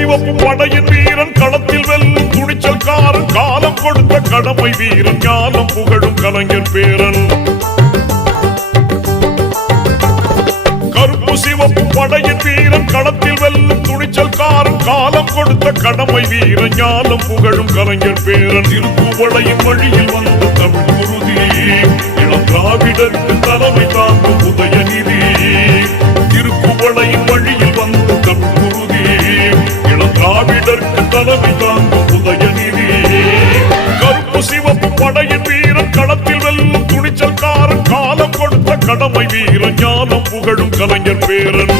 சிவப்பு படையின் வீரன் களத்தில் வெல்லும் துணிச்சல்காரன் காலம் கொடுத்த கடமை வீரன் ஞானம் புகழும் கலைஞர் பேரன் கருப்பு சிவப்பு படையின் வீரன் களத்தில் வெல்லும் துணிச்சல்காரன் காலம் கொடுத்த கடமை வீரன் ஞானம் புகழும் கலைஞர் பேரன் திருக்குவளையின் வழியில் வந்த தமிழ் குருதி இளம் திராவிடருக்கு தலைமை தாங்கும் உதயநிதி திருக்குவளையின் வழியில் வந்த தமிழ் குருதி இளம் திராவிடருக்கு தலைமை தாங்கும் உதயநிதி கருப்பு சிவப்பு படையின் வீரன் களத்தில் வெல்லும் துணிச்சல்காரன் காலம் கொடுத்த கடமை வீரன் ஞானம் புகழும் கலைஞர் பேரன்